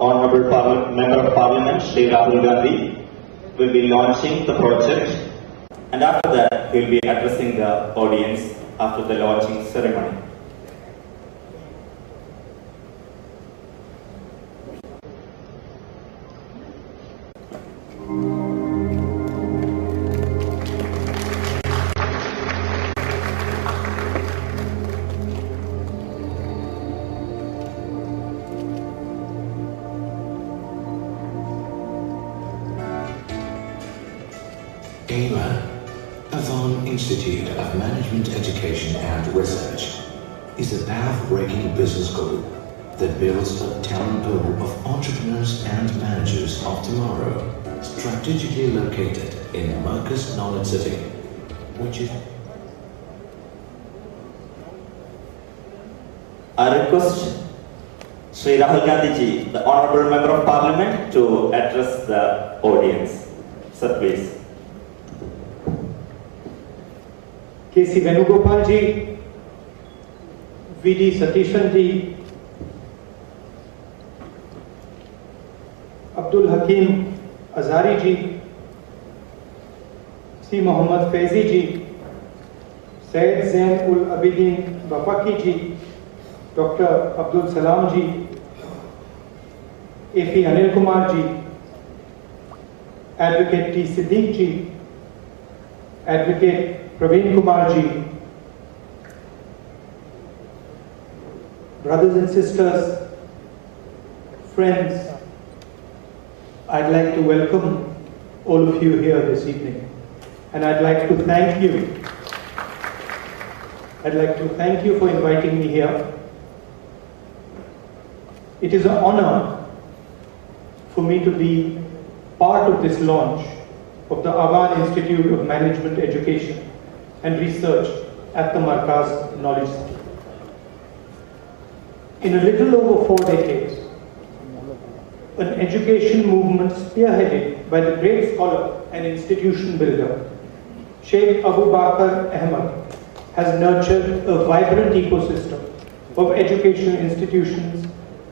Honorable Member of Parliament, Shri Rahul Gandhi, will be launching the project, and after that, he will be addressing the audience after the launching ceremony. AIMA, Avon Institute of Management Education and Research, is a path-breaking business school that builds a talent pool of entrepreneurs and managers of tomorrow, strategically located in Markaz Knowledge City, which is... I request Shri Rahul Gandhi ji, the Honorable Member of Parliament, to address the audience. Sir, please. K.C. Venugopal ji, V.D. Satishan ji, Abdul Hakim Azari ji, C. Muhammad Faizi ji, Syed Zain ul Abidin Bafaki ji, Dr. Abdul Salam ji, A.P. Anil Kumar ji, Advocate T. Siddiq ji, Advocate Praveen Kumar ji, brothers and sisters, friends, I'd like to welcome all of you here this evening, and I'd like to thank you. I'd like to thank you for inviting me here. It is an honor for me to be part of this launch of the Avon Institute of Management Education and Research at the Markaz Knowledge City. In a little over 4 decades, an education movement spearheaded by the great scholar and institution builder, Sheikh Abu Bakr Ahmad, has nurtured a vibrant ecosystem of educational institutions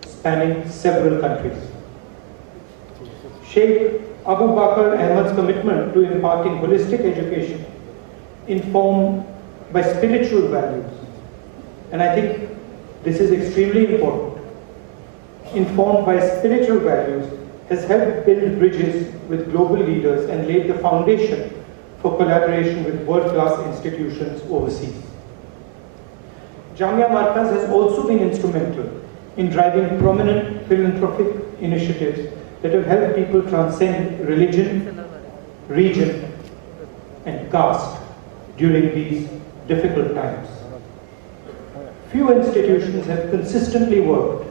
spanning several countries. Sheikh Abu Bakr Ahmad's commitment to imparting holistic education informed by spiritual values, and I think this is extremely important, informed by spiritual values, has helped build bridges with global leaders and laid the foundation for collaboration with world-class institutions overseas. Jamia Markaz has also been instrumental in driving prominent philanthropic initiatives that have helped people transcend religion, region, and caste during these difficult times. Few institutions have consistently worked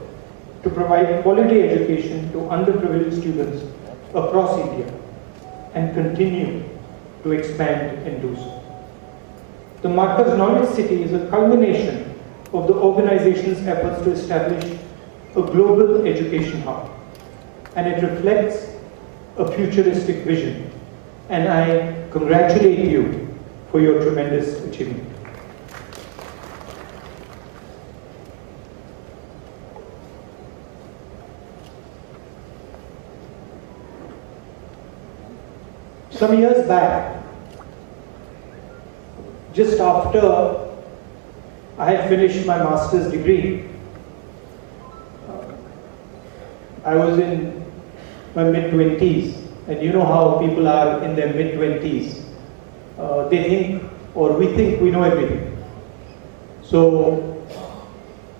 to provide quality education to underprivileged students across India and continue to expand and do so. The Markaz Knowledge City is a culmination of the organization's efforts to establish a global education hub, and it reflects a futuristic vision, and I congratulate you for your tremendous achievement. Some years back, just after I had finished my master's degree, I was in my mid-20s, and you know how people are in their mid-20s. They think, or we think we know everything. So,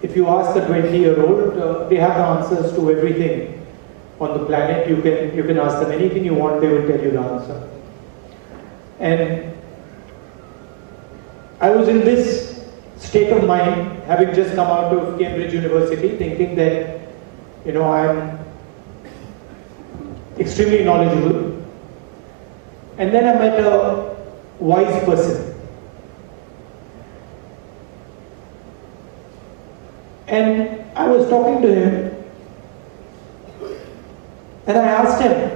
if you ask a 20-year-old, they have the answers to everything on the planet. You can ask them anything you want, they will tell you the answer. And I was in this state of mind, having just come out of Cambridge University, thinking that, you know, I'm extremely knowledgeable. And then I met a wise person. And I was talking to him, and I asked him,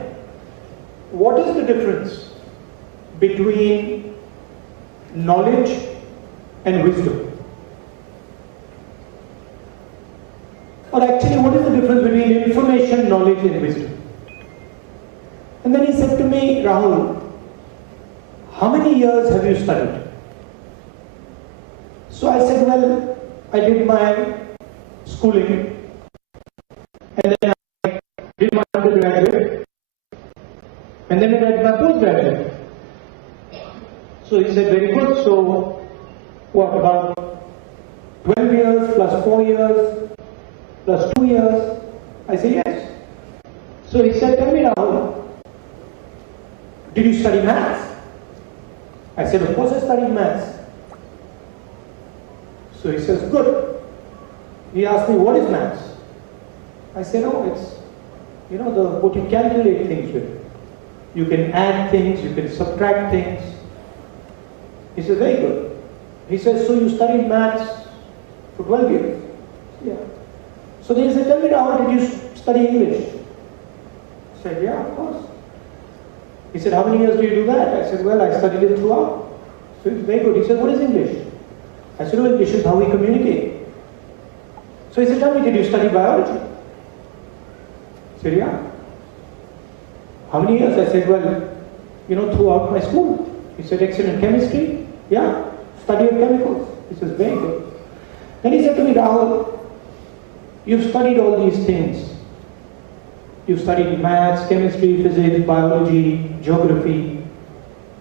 what is the difference between knowledge and wisdom? Or actually, what is the difference between between information, knowledge and wisdom. And then he said to me, Rahul, how many years have you studied? So I said, well, I did my schooling and then I did my undergraduate and then I did my postgraduate. So he said, very good. So what, about 12 years plus 4 years plus 2 years? I said, yes. So he said, tell me Rahul, did you study maths? I said, of course I studied maths. So he says, good. He asked me, what is maths? I said, oh, it's, what you calculate things with. You can add things, you can subtract things. He says, very good. He says, so you studied maths for 12 years? Yeah. So then he said, tell me Rahul, did you study English? I said, yeah, of course. He said, how many years do you do that? I said, well, I studied it throughout. So it's very good. He said, what is English? I said, well, English is how we communicate. So he said, tell me, did you study biology? I said, yeah. How many years? I said, well, throughout my school. He said, excellent. Chemistry? Yeah. Study of chemicals. He says, very good. Then he said to me, Rahul, you've studied all these things. You've studied maths, chemistry, physics, biology, geography,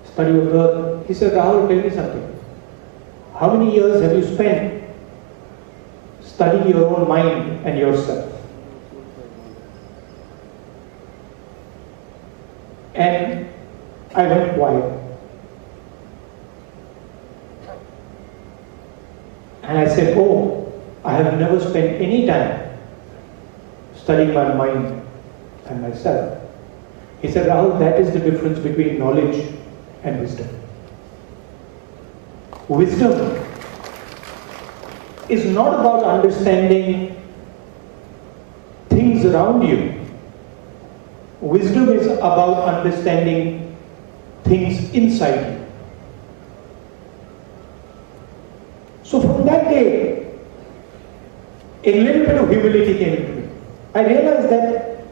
study of earth. He said, Rahul, tell me something. How many years have you spent studying your own mind and yourself? And I went quiet. And I said, oh, I have never spent any time studying my mind and myself. He said, Rahul, that is the difference between knowledge and wisdom. Wisdom is not about understanding things around you. Wisdom is about understanding things inside you. So from that day, a little bit of humility came into me. I realized that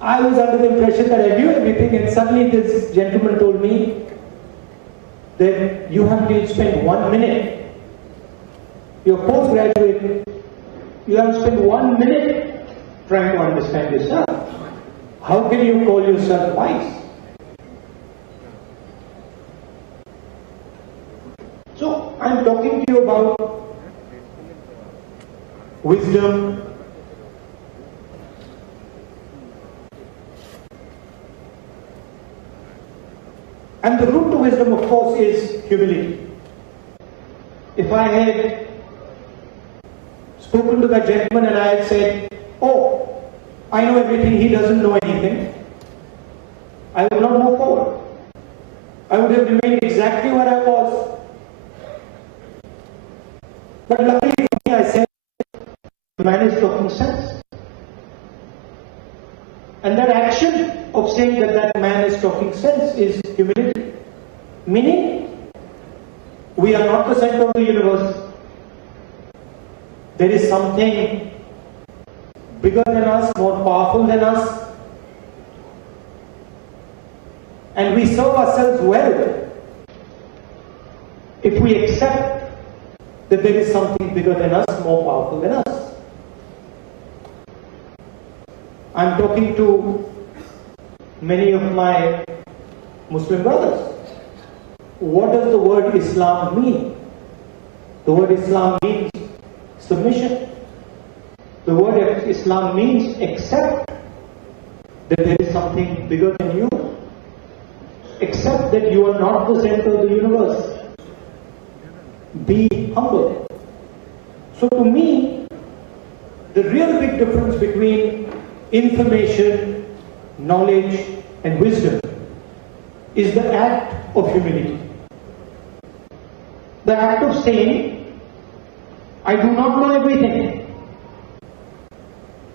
I was under the impression that I knew everything, and suddenly this gentleman told me that you have to spend 1 minute. You're postgraduate, you have to spend 1 minute trying to understand yourself. How can you call yourself wise? So I'm talking to you about wisdom, and the root to wisdom, of course, is humility. If I had spoken to that gentleman and I had said, oh, I know everything, he doesn't know anything, I would not move forward. I would have remained exactly where I was. But luckily for me, I said, the man is talking sense. And that action of saying that that man is talking sense is humility. Meaning, we are not the center of the universe. There is something bigger than us, more powerful than us. And we serve ourselves well if we accept that there is something bigger than us, more powerful than us. I'm talking to many of my Muslim brothers. What does the word Islam mean? The word Islam means submission. The word Islam means accept that there is something bigger than you. Accept that you are not the center of the universe. Be humble. So to me, the real big difference between information, knowledge, and wisdom is the act of humility. The act of saying, I do not know everything.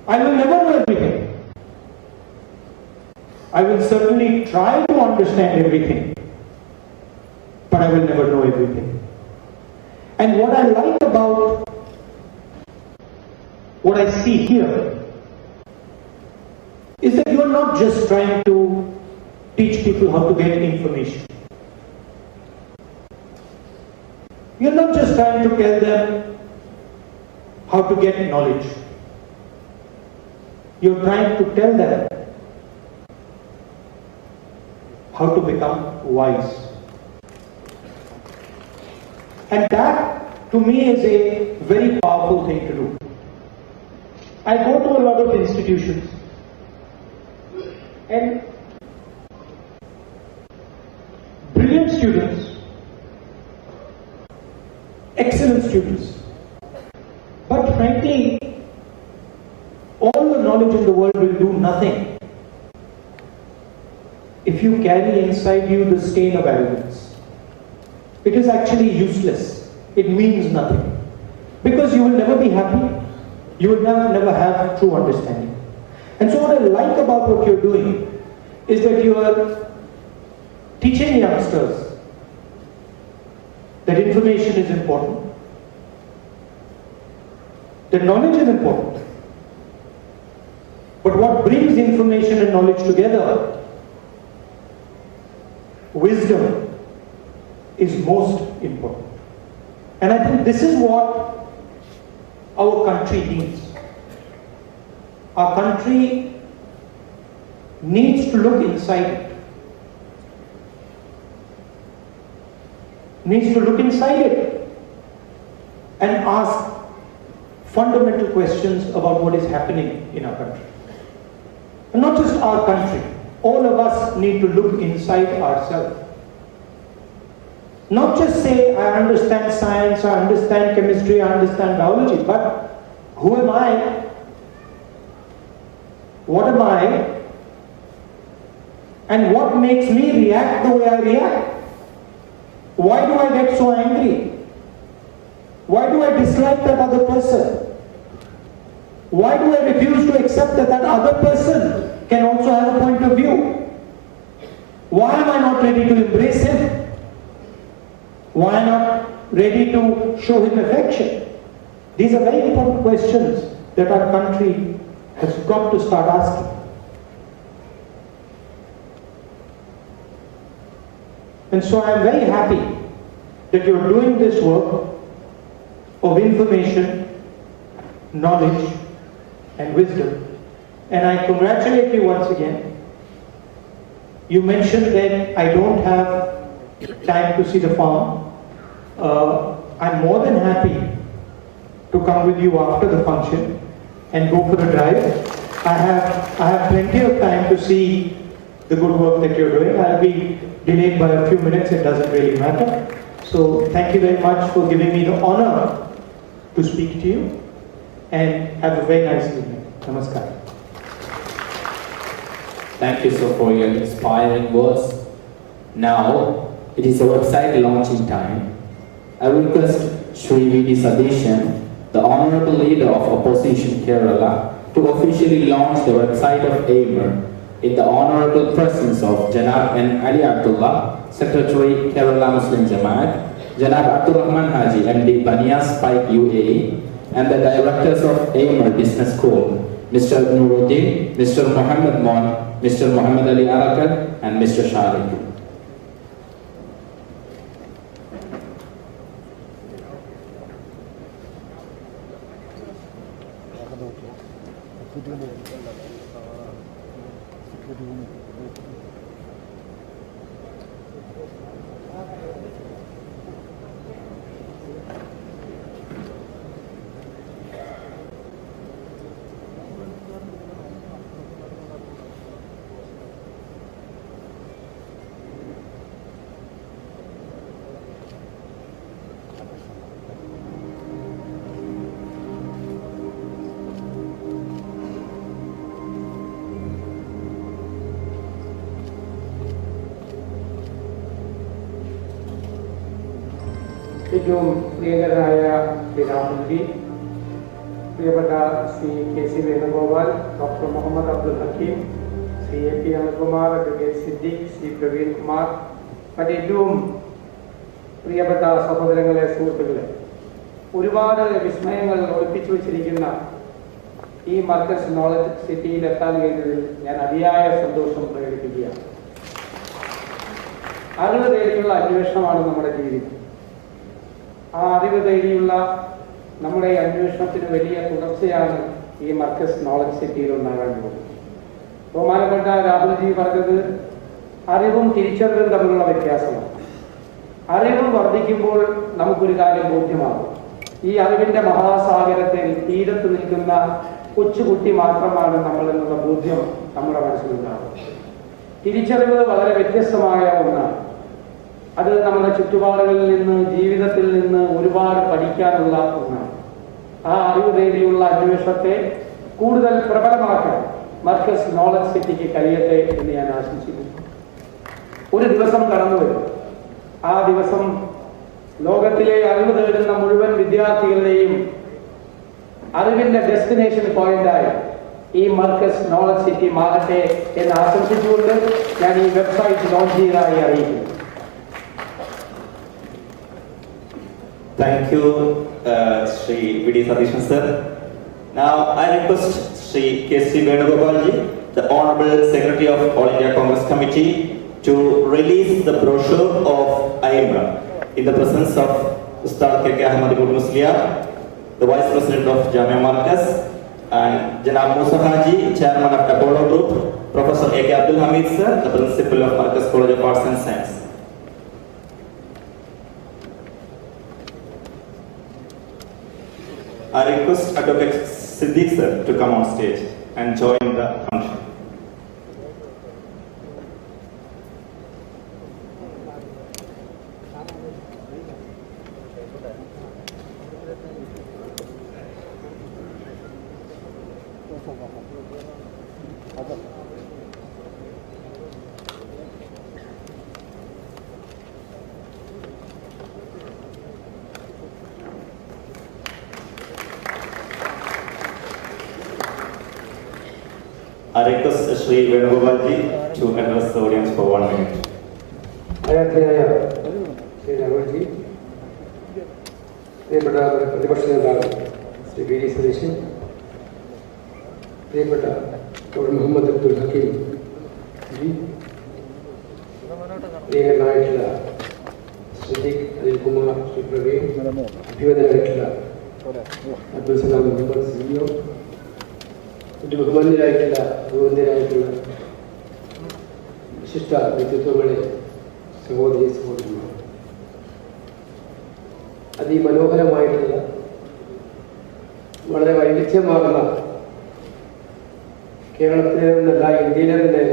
I will never know everything. I will certainly try to understand everything, but I will never know everything. And what I like about what I see here are not just trying to teach people how to get information. You are not just trying to tell them how to get knowledge. You are trying to tell them how to become wise. And that, to me, is a very powerful thing to do. I go to a lot of institutions, and brilliant students, excellent students, but frankly, all the knowledge in the world will do nothing if you carry inside you the stain of arrogance. It is actually useless. It means nothing. Because you will never be happy. You will never have true understanding. And so what I like about what you're doing is that you are teaching youngsters that information is important, that knowledge is important. But what brings information and knowledge together, wisdom, is most important. And I think this is what our country needs. Our country needs to look inside it. Needs to look inside it and ask fundamental questions about what is happening in our country. And not just our country. All of us need to look inside ourselves. Not just say, I understand science, I understand chemistry, I understand biology, but who am I? What am I? And what makes me react the way I react? Why do I get so angry? Why do I dislike that other person? Why do I refuse to accept that that other person can also have a point of view? Why am I not ready to embrace him? Why am I not ready to show him affection? These are very important questions that our country has got to start asking. And so I am very happy that you are doing this work of information, knowledge, and wisdom. And I congratulate you once again. You mentioned that I don't have time to see the farm. I'm more than happy to come with you after the function and go for a drive. I have plenty of time to see the good work that you're doing. I'll be delayed by a few minutes, it doesn't really matter. So thank you very much for giving me the honor to speak to you, and have a very nice evening. Namaskar. Thank you so for your inspiring words. Now, it is a website launching time. I request Shri V.D. Sadeshan, the Honorable Leader of Opposition Kerala, to officially launch the website of AIMER in the honorable presence of Janab N. Ali Abdullah, Secretary Kerala Muslim Jamaat, Janab Abdul Rahman Haji, MD Banias Pike UAE, and the directors of AIMER Business School, Mr. Nuruddin, Mr. Muhammad Mon, Mr. Muhammad Ali Arakat, and Mr. Sharik. Sejum Priyagaraya Sri Rahul Gandhi, Priyabada Sri K.C. Venugopal, Dr. Muhammad Abdul Hakim, Sri A.P. Anand Kumar, Advocate Siddiq, Sri Praveen Kumar, Padidum Priyabada സഹോദരങ്ങളെ സുഹൃത്തുക്കളെ, ഒരുപാട് വിസ്മയങ്ങൾ ഒളിപ്പിച്ചു വെച്ചിരിക്കുന്ന ഈ Markaz knowledge സിറ്റിയിൽ എത്താൻ കഴിഞ്ഞതിൽ ഞാൻ അതിയായ സന്തോഷം പ്രകടിപ്പിക്കുകയാണ്. അറിവ് തേടിയുള്ള അന്വേഷണമാണ് നമ്മുടെ ജീവിതം. ആ അറിവ് തേടിയുള്ള നമ്മുടെ അന്വേഷണത്തിന് വലിയ തുടർച്ചയാണ് ഈ മർക്കസ് നോളജ് സിറ്റിയിൽ ഉണ്ടാകാൻ പോകുന്നത്. ബഹുമാനപ്പെട്ട രാഹുൽജി പറഞ്ഞത് അറിവും തിരിച്ചറിവും തമ്മിലുള്ള വ്യത്യാസമാണ്. അറിവ് വർദ്ധിക്കുമ്പോൾ നമുക്കൊരു കാര്യം ബോധ്യമാകും. ഈ അറിവിന്റെ മഹാസാഗരത്തിൽ തീരത്ത് നിൽക്കുന്ന കൊച്ചുകുട്ടി മാത്രമാണ് നമ്മൾ എന്നുള്ള ബോധ്യം നമ്മുടെ മനസ്സിലുണ്ടാകും. തിരിച്ചറിവ് വളരെ വ്യത്യസ്തമായ ഒന്നാണ്. അത് നമ്മുടെ ചുറ്റുപാടുകളിൽ നിന്ന്, ജീവിതത്തിൽ നിന്ന് ഒരുപാട് പഠിക്കാനുള്ള ഒന്നാണ്. ആ അറിവ് തേടിയുള്ള അന്വേഷണത്തെ കൂടുതൽ പ്രബലമാക്കാൻ മർക്കസ് നോളജ് സിറ്റിക്ക് കഴിയട്ടെ എന്ന് ഞാൻ ആശംസിക്കുന്നു. ഒരു ദിവസം കടന്നു വരും. ആ ദിവസം ലോകത്തിലെ അറിവ് തേടുന്ന മുഴുവൻ വിദ്യാർത്ഥികളുടെയും അറിവിന്റെ ഡെസ്റ്റിനേഷൻ പോയിന്റായി ഈ മർക്കസ് നോളജ് സിറ്റി മാറട്ടെ എന്ന് ആശംസിച്ചുകൊണ്ട് ഞാൻ ഈ വെബ്സൈറ്റ് ലോഞ്ച് ചെയ്തതായി അറിയിക്കുന്നു. Thank you, Sri V.D. Sadishan sir. Now I request Sri K.C. Venugopalji, the Honorable Secretary of All India Congress Committee, to release the brochure of IMRA in the presence of Ustad K.K. Ahmad Muslia, the Vice President of Jamia Markaz, and Janab Musa Haji, Chairman of Apollo Group, Professor A.K. Abdul Hamid sir, the Principal of Markaz College of Arts and Science. I request Advocate Siddiq sir to come on stage and join the function. I request Sri Venugopalji to address the audience for 1 minute. Sri Rahulji, പ്രതിപക്ഷ നേതാവ് Shri V.D. Satheesan, പ്രിയപ്പെട്ട doctor Muhammad Abdul Hakeem G, പ്രിയങ്കരനായിട്ടുള്ള Siddique Anilkumar, Shri Praveen, അഭിവന്ദനായിട്ടുള്ള Abdul Salam Muhammad CEO, മറ്റു ബഹുമാന്യരായിട്ടുള്ള വിശിഷ്ട വ്യക്തിത്വങ്ങളെ, സഹോദരി സഹോദരന്മാർ, അതിമനോഹരമായിട്ടുള്ള വളരെ വൈവിധ്യമാർന്ന കേരളത്തിലെ നിന്നല്ല ഇന്ത്യയിലെ തന്നെ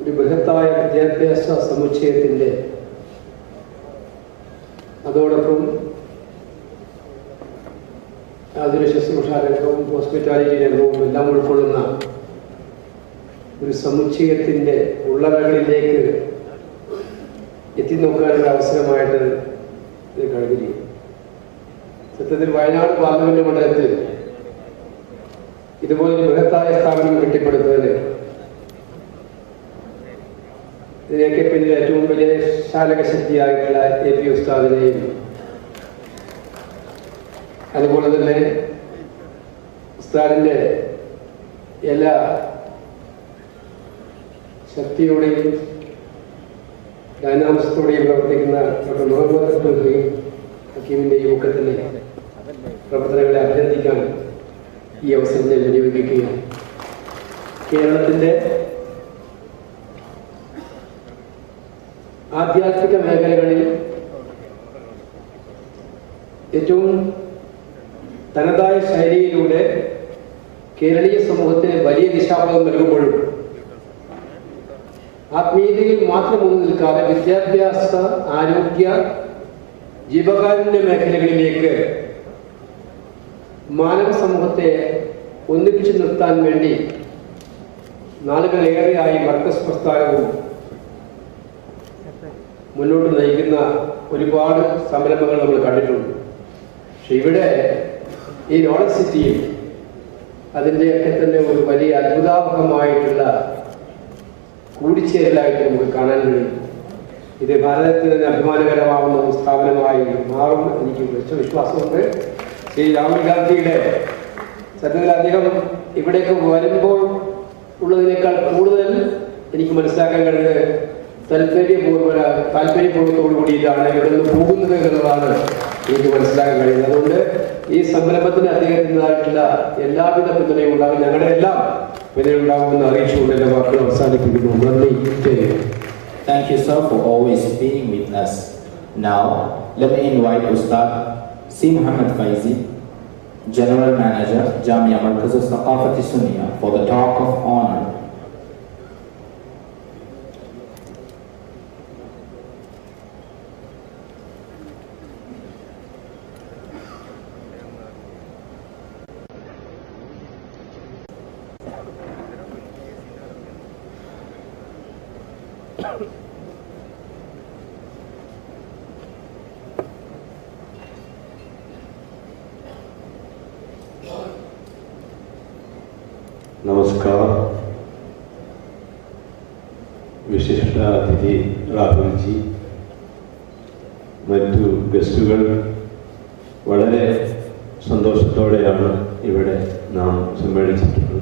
ഒരു ബൃഹത്തായ വിദ്യാഭ്യാസ സമുച്ചയത്തിൻ്റെ, അതോടൊപ്പം ആതുര ശുശ്രൂഷ രംഗവും ഹോസ്പിറ്റാലിറ്റി രംഗവും എല്ലാം ഉൾക്കൊള്ളുന്ന ഒരു സമുച്ചയത്തിൻ്റെ ഉള്ളറകളിലേക്ക് എത്തിനോക്കാനുള്ള അവസരമായിട്ട് ഇത് കഴിഞ്ഞിരിക്കും. സത്യത്തിൽ വയനാട് പാർലമെന്റ് മണ്ഡലത്തിൽ ഇതുപോലൊരു ബൃഹത്തായ സ്ഥാപനം കെട്ടിപ്പടുത്തതിന് ഇതിനൊക്കെ പിന്നിൽ ഏറ്റവും വലിയ ശാലകശക്തിയായിട്ടുള്ള AP ഉസ്താദിനെയും അതുപോലെ തന്നെ ഉസ്താദിൻ്റെ എല്ലാ ശക്തിയോടെയും ഡൈനാമിക്സത്തോടെയും പ്രവർത്തിക്കുന്ന ഡോക്ടർ മുഹമ്മദ് അബ്ദുൽ ഹക്കീമിൻ്റെ ഈ ഊക്കത്തിൻ്റെ പ്രവർത്തനങ്ങളെ അഭിനന്ദിക്കാൻ ഈ അവസരത്തെ വിനിയോഗിക്കുകയാണ്. കേരളത്തിൻ്റെ ആധ്യാത്മിക മേഖലകളിൽ ഏറ്റവും തനതായ ശൈലിയിലൂടെ കേരളീയ സമൂഹത്തിന് വലിയ ദിശാബോധം നൽകുമ്പോഴും ആത്മീയതയിൽ മാത്രം ഒന്നു നിൽക്കാതെ വിദ്യാഭ്യാസ, ആരോഗ്യ, ജീവകാരുണ്യ മേഖലകളിലേക്ക് മാനവ സമൂഹത്തെ ഒന്നിപ്പിച്ചു നിർത്താൻ വേണ്ടി നാളുകളേറെയായി മർക്കസ് പ്രസ്ഥാനവും മുന്നോട്ട് നയിക്കുന്ന ഒരുപാട് സംരംഭങ്ങൾ നമ്മൾ കണ്ടിട്ടുണ്ട്. പക്ഷെ ഇവിടെ ഈ നോളജ് സിറ്റിയിൽ അതിൻ്റെയൊക്കെ തന്നെ ഒരു വലിയ അത്ഭുതാവഹമായിട്ടുള്ള കൂടിച്ചേരലായിട്ട് നമുക്ക് കാണാൻ കഴിയും. ഇത് ഭാരതത്തിന് തന്നെ അഭിമാനകരമാവുന്ന ഒരു സ്ഥാപനമായി മാറും എനിക്ക് വിശ്വാസമുണ്ട്. ശ്രീ രാഹുൽ ഗാന്ധിയുടെ സത്യത്തിൽ അദ്ദേഹം ഇവിടേക്ക് വരുമ്പോൾ ഉള്ളതിനേക്കാൾ കൂടുതൽ എനിക്ക് മനസ്സിലാക്കാൻ കഴിയുന്നത് താല്പര്യപൂർവ്വത്തോടു കൂടിയിട്ടാണ് ഇവിടെ നിന്ന് പോകുന്നത് എന്നുള്ളതാണ് എനിക്ക് മനസ്സിലാക്കാൻ കഴിയുന്നത്. അതുകൊണ്ട് ഈ സംരംഭത്തിന് അദ്ദേഹത്തിൻ്റെതായിട്ടുള്ള എല്ലാവിധ പിന്തുണയും ഉണ്ടാകും, ഞങ്ങളുടെ എല്ലാം പിന്തുണയുണ്ടാകുമെന്ന് അറിയിച്ചുകൊണ്ട് എൻ്റെ വാക്കുകൾ അവസാനിപ്പിക്കുന്നു. നന്ദി. Thank you, sir, for always being with us. Now, let me invite Ustad C. Muhammad Faizi, General Manager, Jamia Markaz Sunniya, for the talk of honor. നമസ്കാരം. വിശിഷ്ട അതിഥി രാഹുൽജി, മറ്റു ഗസ്റ്റുകൾ, വളരെ സന്തോഷത്തോടെയാണ് ഇവിടെ നാം സമ്മേളിച്ചിട്ടുള്ളത്.